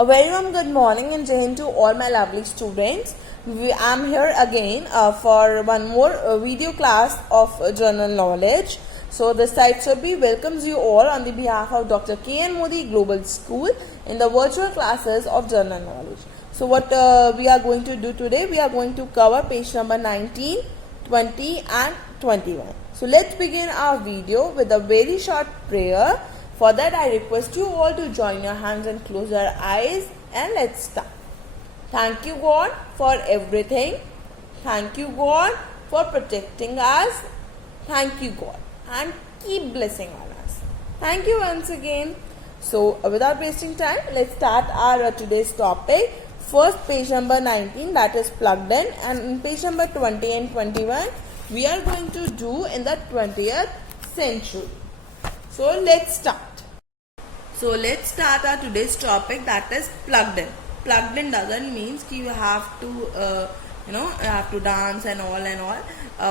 A very warm good morning and Jai Hind to all my lovely students. I'm here again for one more video class of general knowledge. So this site Surabhi welcomes you all on the behalf of Dr. K.N. Modi Global School in the virtual classes of general knowledge. So what we are going to do today, we are going to cover page number 19, 20 and 21. So let's begin our video with a very short prayer. For that, I request you all to join your hands and close your eyes and let's start. Thank you, God, for everything. Thank you, God, for protecting us. Thank you, God, and keep blessing on us. Thank you once again. So, without wasting time, let's start our today's topic. First, page number 19, that is plugged in, and in page number 20 and 21, we are going to do in the 20th century. So, let's start. So let's start our today's topic, that is plugged in. Plugged in doesn't mean that you have to you have to dance and all.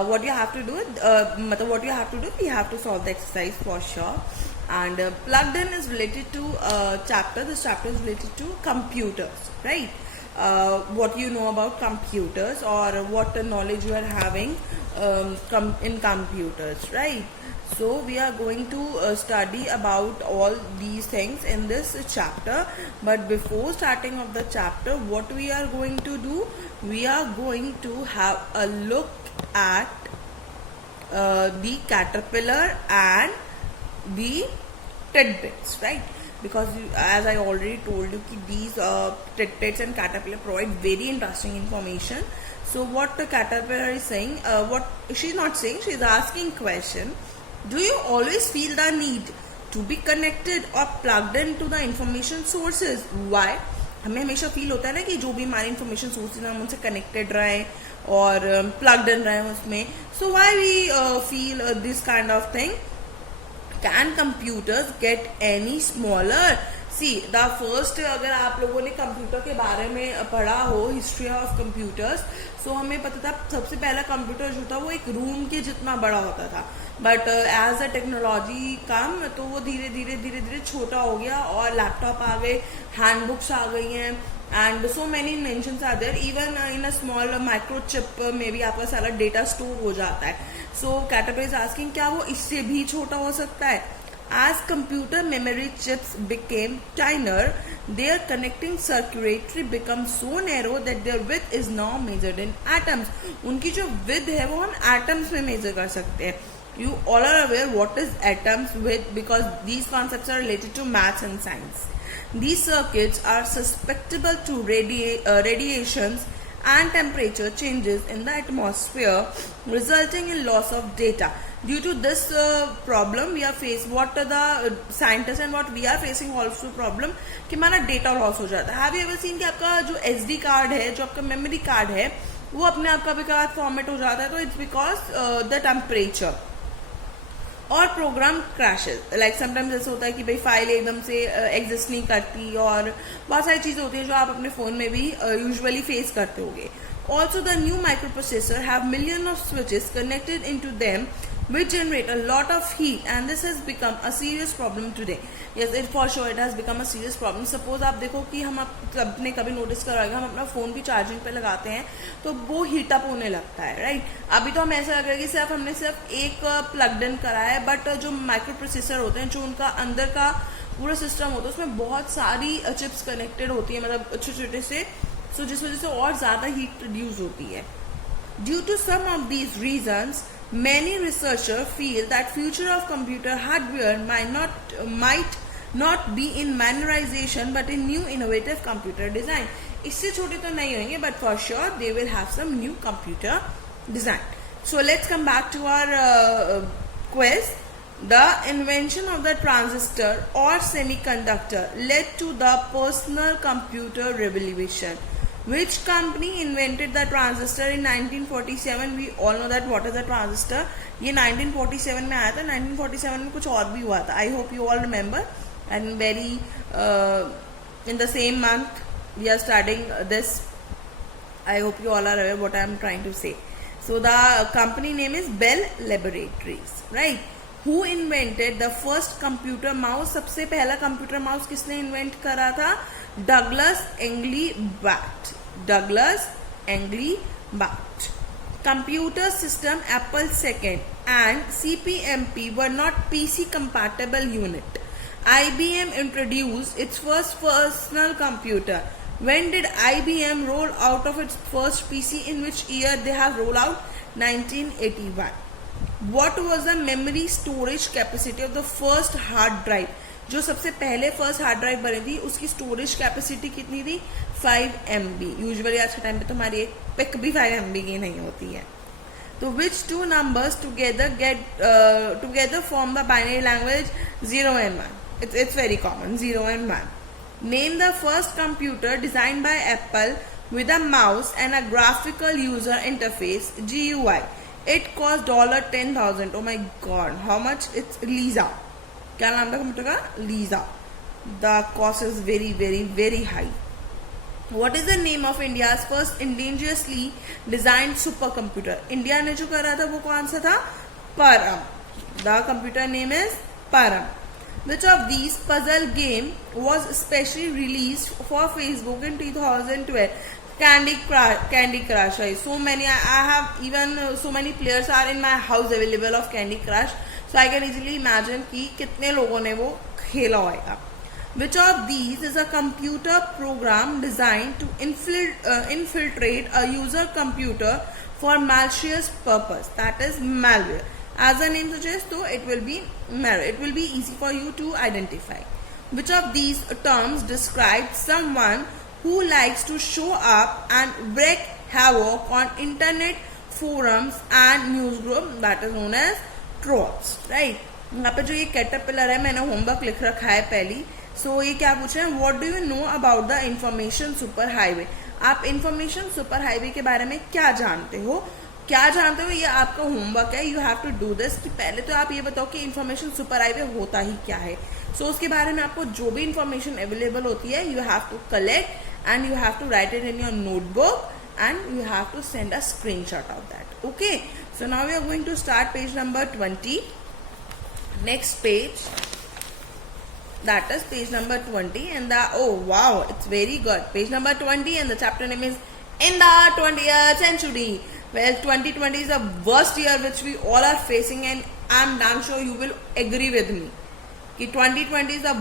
What you have to do, we have to solve the exercise for sure. And plugged in is related to chapter. This chapter is related to computers, right? What you know about computers or what knowledge you are having in computers, right? So we are going to study about all these things in this chapter. But before starting of the chapter, what we are going to do, we are going to have a look at the caterpillar and the tidbits, right? Because as I already told you, these tidbits and caterpillar provide very interesting information. So what the caterpillar is saying, what she's not saying, she's asking question. Do you always feel the need to be connected or plugged into the information sources? Why? हमें हमेशा feel होता है ना कि जो भी हमारे information sources हैं हम उनसे कनेक्टेड रहें और प्लग्ड इन रहें उसमें. So why we feel this kind of thing. Can computers get any smaller? See the first, अगर आप लोगों ने कंप्यूटर के बारे में पढ़ा हो, हिस्ट्री ऑफ कंप्यूटर्स, सो हमें पता था सबसे पहला कंप्यूटर जो था वो एक रूम के जितना बड़ा होता था. बट एज अ टेक्नोलॉजी कम तो वो धीरे धीरे छोटा हो गया और लैपटॉप आ गए, हैंडबुक्स आ गई हैं and so many inventions are there. Even in a small microchip में भी आपका सारा डेटा स्टोर हो जाता है. सो कैटरपिलर इज आस्किंग क्या वो इससे भी छोटा हो सकता है? As computer memory chips became thinner, their connecting circuitry becomes so narrow that their width is now measured in atoms. उनकी जो width है वो हम atoms में measure कर सकते हैं. You all are aware what is atoms width because these concepts are related to maths and science. These circuits are susceptible to radiations and temperature changes in the atmosphere, resulting in loss of data. Due to this problem, we are facing what the scientists and what we are facing also problem कि हमारा data loss हो जाता है. Have you ever seen कि आपका जो SD card है, जो आपका मेमोरी कार्ड है, वो अपने आप कभी कभार फॉर्मेट हो जाता है. तो इट्स बिकॉज द टेम्परेचर और प्रोग्राम क्रैशेस. लाइक समटाइम्स ऐसा होता है कि भाई फाइल एकदम से एग्जिस्ट नहीं करती और बहुत सारी चीज़ें होती हैं जो आप अपने फ़ोन में भी यूजुअली फेस करते होगे. Also, the new microprocessor have millions of switches connected into them, which generate a lot of heat, and this has become a serious problem today. Yes, it for sure it has become a serious problem. Suppose आप देखो कि हम आपने कभी notice करा होगा, हम अपना फ़ोन भी चार्जिंग पे लगाते हैं तो वो हीट अप होने लगता है, राइट? अभी तो हम ऐसा लग रहा है कि हमने सिर्फ एक प्लग्ड इन करा है, बट जो माइक्रो प्रोसेसर होते हैं, जो उनका अंदर का पूरा सिस्टम होता है, उसमें बहुत सारी चिप्स कनेक्टेड होती है, मतलब छोटे छोटे से, सो जिस वजह से और ज़्यादा हीट प्रोड्यूस होती है. Due to some of these reasons, many researchers feel that future of computer hardware might not be in manualization but in new innovative computer design. इससे छोटे तो नहीं होंगे, but for sure they will have some new computer design. So let's come back to our quiz. The invention of the transistor or semiconductor led to the personal computer revolution. Which company invented the transistor in 1947? We all know that what is the transistor. ये 1947 में आया था. 1947 में कुछ और भी हुआ था. I hope you all remember. And very in the same month we are studying this. I hope you all are aware what I am trying to say. So the company name is Bell Laboratories, right? Who invented the first computer mouse? सबसे पहला computer mouse किसने invent करा था? Douglas Engelbart. Douglas Engelbart. Computer system Apple II and CPMP were not PC compatible unit. IBM introduced its first personal computer. When did IBM roll out of its first PC? In which year they have rolled out? 1981. What was the memory storage capacity of the first hard drive? जो सबसे पहले first hard drive बनी थी उसकी storage capacity कितनी थी? 5 MB. Usually आज के टाइम पे तो हमारी एक पिक भी 5 MB की नहीं होती है. तो which two numbers together form the binary language 0 and 1? It's very common, 0 and 1. Name the first computer designed by Apple with a mouse and a graphical user interface, GUI. It cost $10,000. Oh my god, how much? It's Lisa. क्या नाम था computer का? Lisa. The cost is very very very high. What is the name of India's first indigenously designed supercomputer? India ने जो करा था वो कौन सा था? परम. The computer name is Param. Which of these puzzle game was specially released for Facebook in 2012? Candy Crush. So many. I have even so many players are in my house available of Candy Crush. So I can easily imagine कि कितने लोगों ने वो खेला होगा. Which of these is a computer program designed to infiltrate a user computer for malicious purpose? That is malware. As the name suggests, though, it will be malware. It will be easy for you to identify. Which of these terms describes someone who likes to show up and wreak havoc on internet forums and newsgroups? That is known as trolls. Right. यहाँ पे जो ये caterpillar है मैंने homework लिख रखा है पहली. सो ये क्या पूछ रहे हैं? What do you know about the information super highway? आप इंफॉर्मेशन सुपर हाईवे के बारे में क्या जानते हो? ये आपका होमवर्क है. You have to do this. कि पहले तो आप ये बताओ कि इंफॉर्मेशन सुपर हाईवे होता ही क्या है. सो उसके बारे में आपको जो भी इंफॉर्मेशन अवेलेबल होती है you have to collect and you have to write it in your notebook and you have to send a screenshot of that. Okay, so now we are going to start page number 20. Next page, that is page number 20, and oh wow, it's very good. Page number 20 and the chapter name is In the 20th Century. Well, 2020 is the worst year which we all are facing, and I'm damn sure you will agree with me कि 2020 is the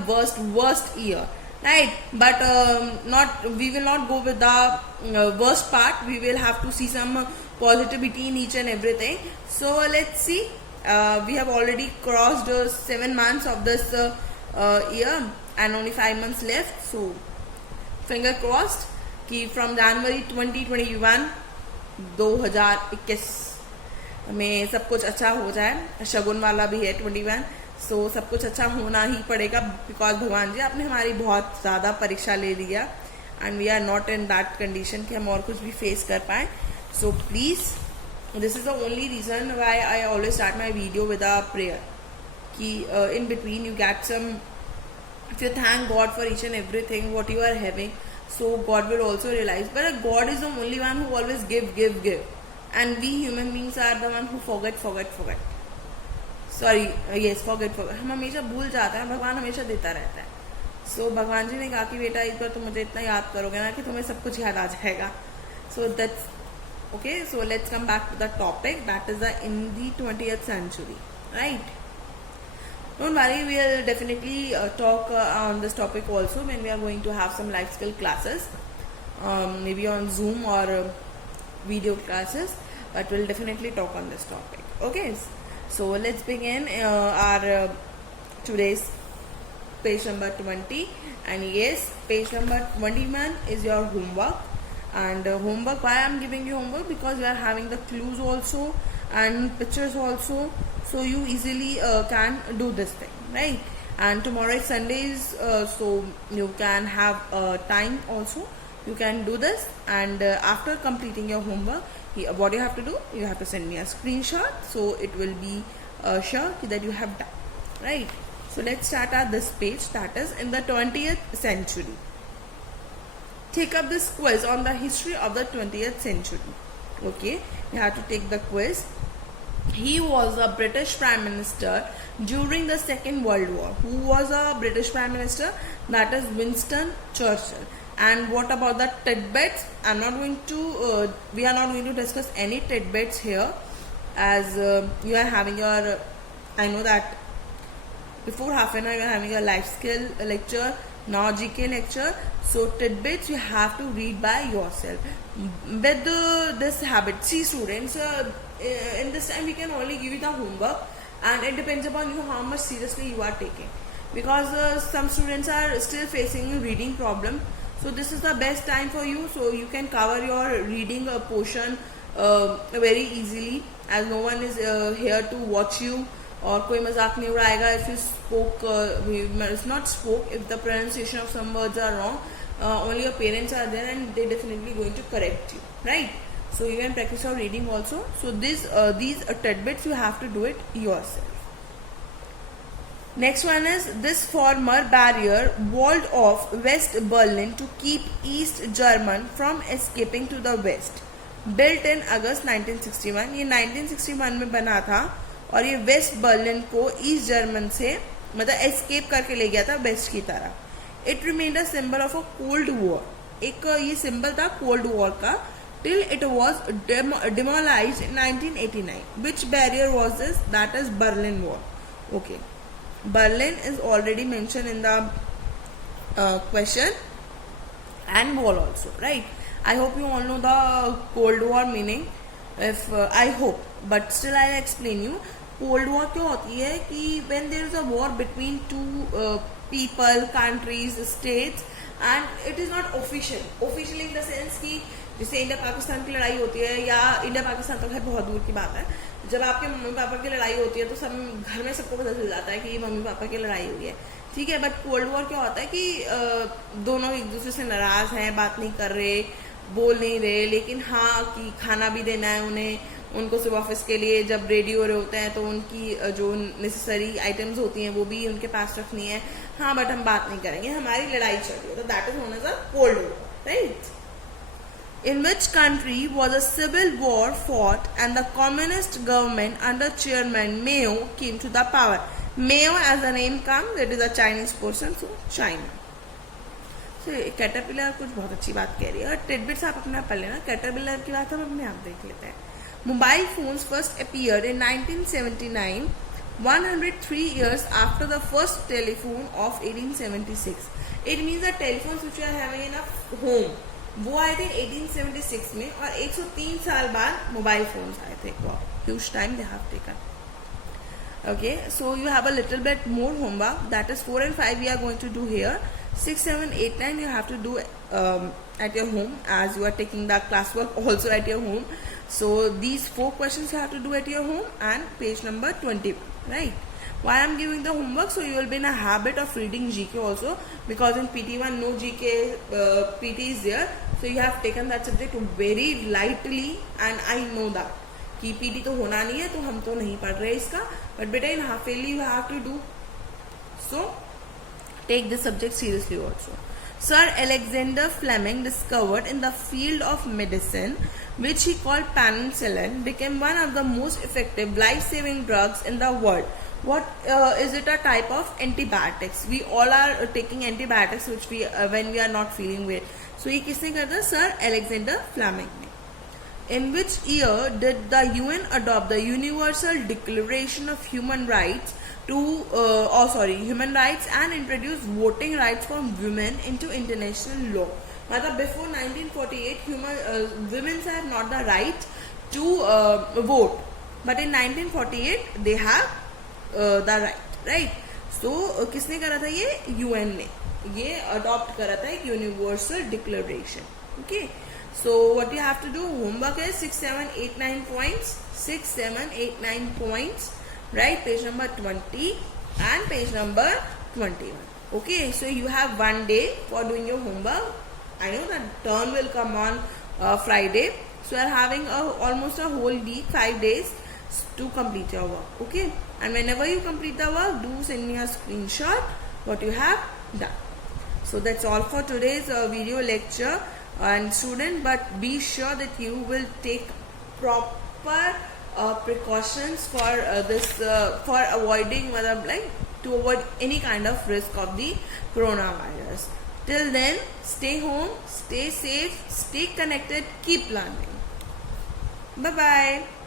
worst year. Right, but we will not go with the worst part. We will have to see some positivity in each and everything. So let's see. We have already crossed 7 months of this year and only 5 months left. So finger crossed कि from January 2021 में सब कुछ अच्छा हो जाए. शगुन वाला भी है 21. सो सब कुछ अच्छा होना ही पड़ेगा बिकॉज भगवान जी आपने हमारी बहुत ज़्यादा परीक्षा ले लिया and we are not in that condition कि हम और कुछ भी फेस कर पाए. So please this is the only reason why I always start my video with a prayer कि in between you get some if you thank God for each and everything what you are having. So God will also realise but God is the only one who always give and we human beings are the one who forget. Sorry yes forget. हम हमेशा भूल जाते हैं. भगवान हमेशा देता रहता है. सो भगवान जी ने कहा कि बेटा इस बार तुम मुझे इतना याद करोगे ना कि तुम्हें सब कुछ याद आ जाएगा. So that's okay. So let's come back to the topic that is the in the 20th century. Right. Don't worry, we will definitely talk on this topic also when we are going to have some life skill classes, maybe on Zoom or video classes, but we'll definitely talk on this topic. Okay, so let's begin our today's page number 20, and yes, page number 21 is your homework. And homework, why I'm giving you homework? Because you are having the clues also and pictures also, so you easily can do this thing, right? And tomorrow is Sundays, so you can have time also. You can do this, and after completing your homework, what you have to do? You have to send me a screenshot, so it will be sure that you have done, right? So let's start at this page, that is in the 20th century. Take up this quiz on the history of the 20th century. Okay, you have to take the quiz. He was a British Prime Minister during the Second World War. Who was a British Prime Minister? That is Winston Churchill. And what about the tidbits? We are not going to discuss any tidbits here, as you are having your, I know that before half an hour you are having a life skill lecture, now GK lecture. So tidbits you have to read by yourself. With this habit, see students, in this time we can only give you the homework, and it depends upon you how much seriously you are taking, because some students are still facing reading problem. So this is the best time for you, so you can cover your reading portion very easily, as no one is here to watch you, और कोई मजाक नहीं उड़ाएगा if you spoke, not spoke, if the pronunciation of some words are wrong. Only your parents are there and they definitely going to correct you, right? So you can practice your reading also. So these tidbits you have to do it yourself. Next one is, this former barrier walled off West Berlin to keep East German from escaping to the West. Built in August 1961. ये 1961 में बना था और ये waste Berlin को east German से मतलब escape करके ले गया था वेस्ट की तरफ. It remained a symbol of a cold war. एक ये सिंबल था कोल्ड वॉर का, till it was demolished in 1989. Which barrier was this? That is Berlin Wall. Okay, Berlin is already mentioned in the question, and wall also, right? I hope you all know the Cold War meaning. If I hope, but still I'll explain you. Cold War क्या होती है कि when there is a war between two people, countries, states, and it is not official. Official in the sense कि जैसे India Pakistan की लड़ाई होती है, या इंडिया पाकिस्तान तो है बहुत दूर की बात है. जब आपके मम्मी पापा की लड़ाई होती है तो सब घर में सबको पता चल जाता है कि मम्मी पापा की लड़ाई हुई है, ठीक है. बट कोल्ड वॉर क्या होता है कि दोनों एक दूसरे से नाराज हैं, बात नहीं कर रहे, बोल नहीं रहे, लेकिन हाँ कि खाना भी देना है उन्हें, उनको सुबह ऑफिस के लिए जब रेडी हो रहे होते हैं तो उनकी जो नेसेसरी आइटम्स होती हैं वो भी उनके पास रखनी है. हाँ, बट हम बात नहीं करेंगे, हमारी लड़ाई चल रही है, तो that is known as a cold war, right. In which country was a civil war fought and the communist government under Chairman Mao came to the power? Mao, as the name comes, it is a Chinese person, so China. So caterpillar कुछ बहुत अच्छी बात कह रही है, और titbits आप अपने आप पढ़ लेना, कैटरपिलर की बात हम अपने आप देख लेते हैं. Mobile phones first appeared in 1979, 103 years after the first telephone of 1876. It means the telephones which we are having in a home, वो आए थे 1876 में, और 103 साल बाद मोबाइल फोन्स आए थे. Huge time they have taken. Okay, so you have a little bit more homework, that is 4 and 5 we are going to do here. 6, 7, 8, 9 you have to do at your home, as you are taking the classwork also at your home. So these 4 questions you have to do at your home, and page number 20, right? Why I am giving the homework? So you will be in a habit of reading GK also, because in PT1 no GK PT is there, so you have taken that subject very lightly, and I know that कि PT तो होना नहीं है तो हम तो नहीं पढ़ रहे इसका, but बेटा in half yearly you have to do, so take this subject seriously also. Sir Alexander Fleming discovered in the field of medicine, which he called penicillin, became one of the most effective life-saving drugs in the world. What is it? A type of antibiotics. We all are taking antibiotics which we when we are not feeling well. So ये किसने कर दिया? Sir Alexander Fleming ने. In which year did the UN adopt the Universal Declaration of Human Rights human rights, and introduce voting rights for women into international law? मतलब before 1948 women have not the right to vote, but in 1948 they have the right. So किसने करा था ये? UN ने ये adopt करा था एक universal declaration. Okay, so what you have to do, homework is 6, 7, 8, 9 points, 6, 7, 8, 9 points, right? Page number 20 and page number 21. Okay, so you have 1 day for doing your homework. I know that term will come on Friday, so you are having almost a whole week, 5 days to complete your work. Okay, and whenever you complete the work, do send me a screenshot what you have done. So that's all for today's video lecture, and student, but be sure that you will take proper precautions for for avoiding like to avoid any kind of risk of the coronavirus. Till then, stay home, stay safe, stay connected, keep learning. Bye bye.